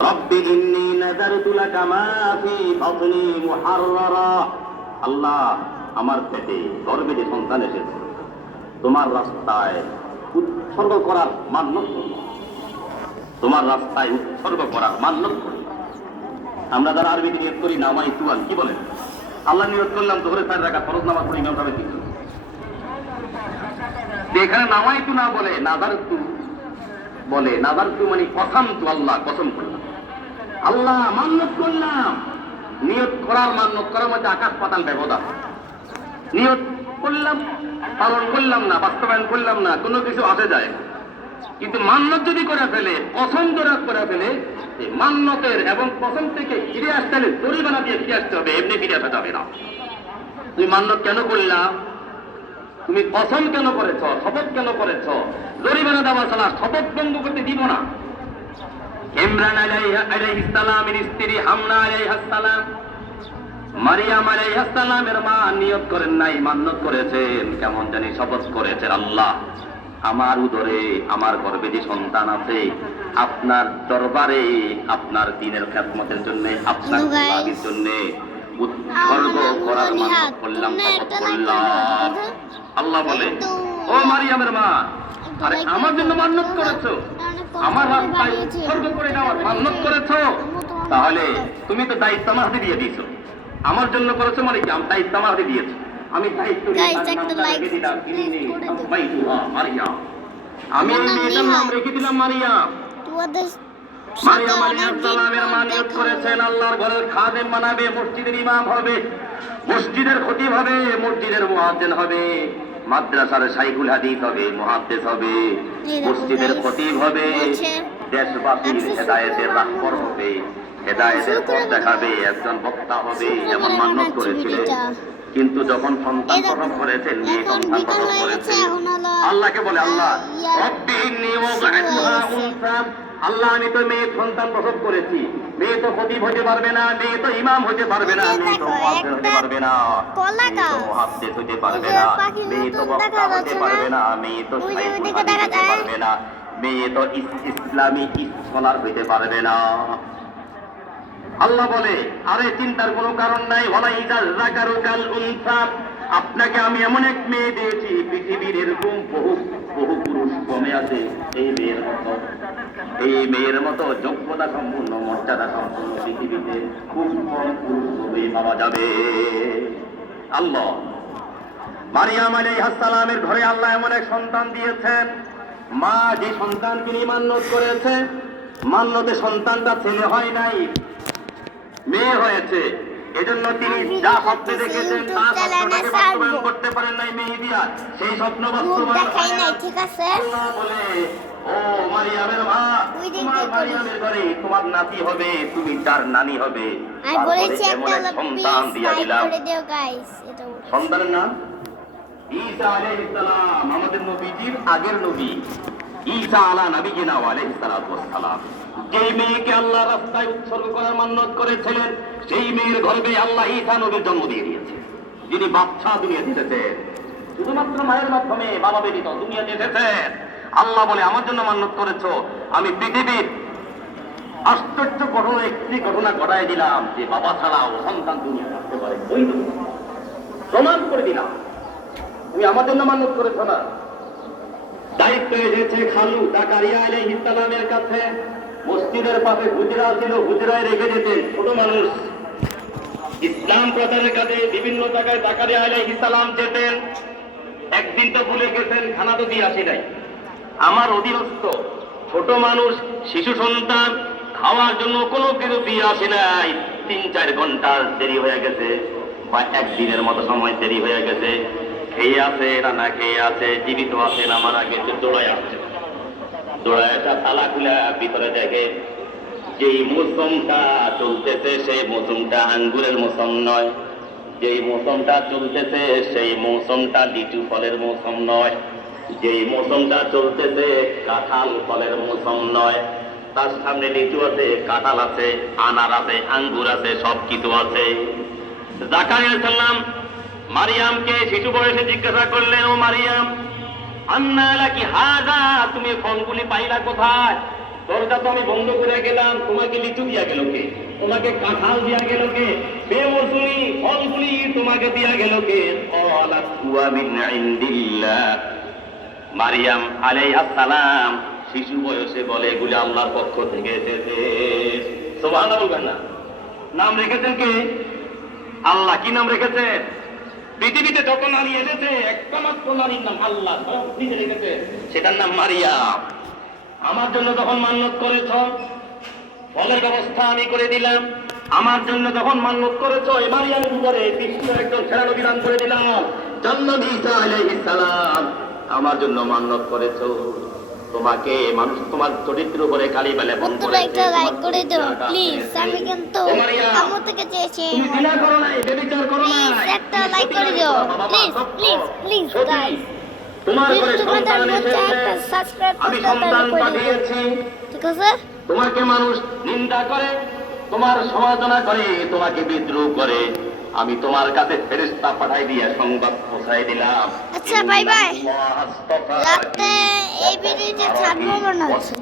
রব্বি ইন্নী নাযারতু লাকা মা ফী বাতনি মুহাররারা। আল্লাহ, আমার পেটে গর্ভে যে সন্তান এসেছে তোমার রাস্তায় উৎসর্গ করার মান্যত করি, তোমার রাস্তায় উৎসর্গ করার মান্যত করি। আমরা যারা আরবিতে নিয়ত করি নামাই তুয়ান, কি বলেন? আল্লাহ নিয়ত করলাম তোহরে 4 রাকাত ফরজ নামাজ পড়ি, ইমাম সাহেব কিছু এখানে নামাই তু না বলে নাযারতু বলে। নাযারতু মানে কসম তু, আল্লাহ কসম করলাম, আল্লাহ মান্যত করলাম। নিয়ত করার মান্যত করার মধ্যে আকাশ পাতাল ব্যবধান। নিয়ত করলাম, পালন করলাম না, বাস্তবায়ন করলাম না, কোনো কিছু আসে যায় না। কিন্তু মান্যত যদি করে ফেলে, কসম করে ফেলে, মান্যতের এবং কসম থেকে ফিরে আসতে হলে জরিমানা দিয়ে ফিরে আসতে হবে, এমনি ফিরে আসা যাবে না। তুমি মান্যত কেন করলাম? তুমি কসম কেন করেছ? শপথ কেন করেছ? জরিমানা দেওয়া ছাড়া শপথ ভঙ্গ করতে দিব না। ইমরান আলাইহিস সালামের স্ত্রী হামনা আলাইহিস সালাম, মারিয়াম আলাইহিস সালামের মা নিয়ত করেন নাই, মান্যত করেছেন। কেমন জানি শপথ করেছেন, আল্লাহ আমার উদরে আমার গর্ভে যে সন্তান আছে আপনার দরবারে আপনার দ্বীনের খেদমতের জন্য, আপনার গোলামির জন্য উৎসর্গ করার মান্যত করলাম, শপথ করলাম। আল্লাহ বলে, ও মারিয়ামের মা, আরে আমার জন্য মান্যত করেছো, আমার রাস্তায় উৎসর্গ করে দেওয়ার মান্যত করেছো, তাহলে তুমি তো দায়িত্ব আমার হাতে দিয়ে দিয়েছো। আমার জন্য করেছো মানে কি? আমি দায়িত্ব আমার হাতে দিয়েছো। আমি দায়িত্ব নিয়ে মারিয়াম, আমি এই মেয়েটার নাম রেখে দিলাম মারিয়াম। মারিয়াম আলাইহিস সালামের মা নিয়ত করেছেন আল্লাহর ঘরের খাদেম বানাবে, মসজিদের ইমাম হবে, মসজিদের খতিব হবে, মসজিদের মুয়াজ্জিন হবে, মাদ্রাসার শাইখুল হাদিস হবে, মুহাদ্দিস হবে, মসজিদের খতিব হবে, দেশবাসীর হেদায়েতের রাহবর হবে, হেদায়েতের পথ দেখাবে, একজন বক্তা হবে, এমন মান্যত করেছিলেন। কিন্তু যখন সন্তান প্রসব করেছেন, মেয়ে সন্তান প্রসব করেছেন, আল্লাহকে বলে, আল্লাহ রব্বি ইন্নী ওয়াদাতুহা উনসা, আল্লাহ আমি তো মেয়ে সন্তান প্রসব করেছি, মেয়ে তো খতিব হতে পারবে না, মেয়ে তো ইমাম হতে পারবে না, মেয়ে তো মুয়াজ্জিন হতে পারবে না, মেয়ে তো মুহাদ্দিস হতে পারবে না, মেয়ে তো বক্তা হতে পারবে না, মেয়ে তো শাইখুল হাদিস হতে পারবে না, মেয়ে তো ইসলামী স্কলার হইতে পারবে না। আল্লাহ বলে, আরে চিন্তার কোনো কারণ নাই, ওয়ালা ইযাল যাকারু কাল উনসা, আপনাকে আমি এমন এক মেয়ে দিয়েছি, পৃথিবীর এরকম বহু বহু পুরুষ কমে আছে এই মেয়ের মতো যোগ্যতা সম্পূর্ণ, মর্যাদা সম্পূর্ণ পৃথিবীতে খুব কম পুরুষ হবে পাওয়া যাবে। আল্লাহ মারিয়াম আলাইহিস সালামের ঘরে আল্লাহ এমন এক সন্তান দিয়েছেন, মা যে সন্তানকে নিয়ে মান্যত করেছে, মান্যতে সন্তানটা ছেলে হয় নাই, মেয়ে হয়েছে। এজন্য তিনি যা স্বপ্নে দেখেছেন তা স্বপ্নটাকে বাস্তবায়ন করতে পারেন নাই মেয়ে দিয়া, সেই স্বপ্ন বাস্তবায়ন হয় নাই। ঠিক আছে, বলে, ও মারিয়ামের মা, তোমার মারিয়ামের ঘরে তোমার নাতি হবে, তুমি তার নানি হবে। আমি বলেছি একটা সন্তান দিয়া দিলাম। সন্তানের নাম ঈসা আলাইহিস সালাম, আমাদের নবীজির আগের নবী ঈসা আলা নবিয়িনা আলাইহিস সালাতু ওয়াস সালাম। যেই মেয়েকে আল্লাহ রাস্তায় উৎসর্গ করার মান্যত করেছিলেন, সেই মেয়ের গর্ভে আল্লাহ ঈসা নবীর জন্ম দিয়ে দিয়েছে, যিনি বাদশা দুনিয়াতে এসেছেন। শুধুমাত্র মায়ের মাধ্যমে, বাবা ব্যতীত দুনিয়াতে এসেছেন। আল্লাহ বলে, আমার জন্য মান্যত করেছো, আমি পৃথিবীর আশ্চর্য ঘটনা একটি ঘটনা ঘটায় দিলাম যে বাবা ছাড়াও সন্তান দুনিয়া থাকতে পারে, ওই প্রমাণ করে দিলাম। তুমি আমার জন্য মান্যত করেছো না। দায়িত্ব এসেছে খালু জাকারিয়া আলাইহিস সালামের কাছে। মসজিদের পাশে হুজরা ছিল, হুজরায় রেখে যেতেন ছোট মানুষ। ইসলাম প্রচারের কাজে বিভিন্ন জায়গায় জাকারিয়া আলাইহিস সালাম যেতেন। একদিন তো ভুলে গেছেন, খানা তো দিয়ে আসি নাই, আমার অধীনস্থ ছোট মানুষ, শিশু সন্তান, খাওয়ার জন্য কোনো কিছু দিয়ে আসে নাই। 3-4 ঘন্টা দেরি হয়ে গেছে, বা একদিনের মতো সময় দেরি হয়ে গেছে। খেয়ে আছে না খেয়ে আছে, জীবিত আছে না মারা গেছে, দৌড়ায় আসছে। দৌড়ায় আসা তালা খুলে ভিতরে দেখে যেই মৌসুমটা চলতেছে সেই মৌসুমটা আঙ্গুরের মৌসুম নয়, যেই মৌসুমটা চলতেছে সেই মৌসুমটা লিচু ফলের মৌসুম নয়, যেই মৌসুমটা চলতেছে কাঁঠাল ফলের মৌসুম নয়। তার সামনে লিচু আছে, কাঁঠাল আছে, আনার আছে, আঙ্গুর আছে, সব কিছু আছে। জাকারিয়া আলাইহিস সালাম মারিয়ামকে শিশু বয়সে জিজ্ঞাসা করলেন, ও মারিয়াম, আন্না লাকি হাযা, তুমি ফলগুলি পাইলা কোথায়? দরজা তো আমি বন্ধ করে গেলাম, তোমাকে লিচু দিয়া গেল কে? তোমাকে কাঁঠাল দিয়া গেল কে? বেমৌসুমি ফলগুলি তোমাকে দিয়া গেল কে? ক্বালাত হুয়া মিন ইনদিল্লাহ। মারিয়াম আলাইহিস সালাম শিশু বয়সে বলে এগুলি আল্লাহর পক্ষ থেকে এসেছে। সুবহানাল্লাহ বলবেন না? নাম রেখেছেন কে? আল্লাহ। কি নাম রেখেছেন? পৃথিবীতে যত নারী এসেছে একটা মাত্র নারীর নাম আল্লাহ নিজে রেখেছে, সেটার নাম মারিয়াম। আমার জন্য যখন মান্যত করেছ, ফলের ব্যবস্থা আমি করে দিলাম। আমার জন্য যখন মান্যত করেছ, এই মারিয়ামের উপরে বিশ্বের একজন সেরা নবী দান করে দিলাম, জন্নত ঈসা আলাইহিস সালাম। আমার জন্য মান্যত করেছ, তোমাকে মানুষ তোমার চরিত্রের উপরে কালিমা লেপন বন্ধুরা করেছে। একটা লাইক করে দাও প্লিজ, আমি কিন্তু আম্মু থেকে চেয়েছি তুমি জিনা করো না, ব্যভিচার করো না, প্লিজ একটা লাইক করে দাও প্লিজ প্লিজ প্লিজ গাইস। তোমার ঘরে সন্তান এসেছে, একটা সাবস্ক্রাইব আমি করতে সন্তান করে দিও, পাঠিয়েছি। ঠিক আছে? তোমাকে মানুষ নিন্দা করে, তোমার সমালোচনা করে, তোমাকে বিদ্রোহ করে, আমি তোমার কাছে ফেরেশতা পাঠাই দিয়ে সংবাদ পৌঁছাই দিলাম। আচ্ছা বাই বাই। রাতে এই ভিডিওটা ছাড়বো মনে হচ্ছে।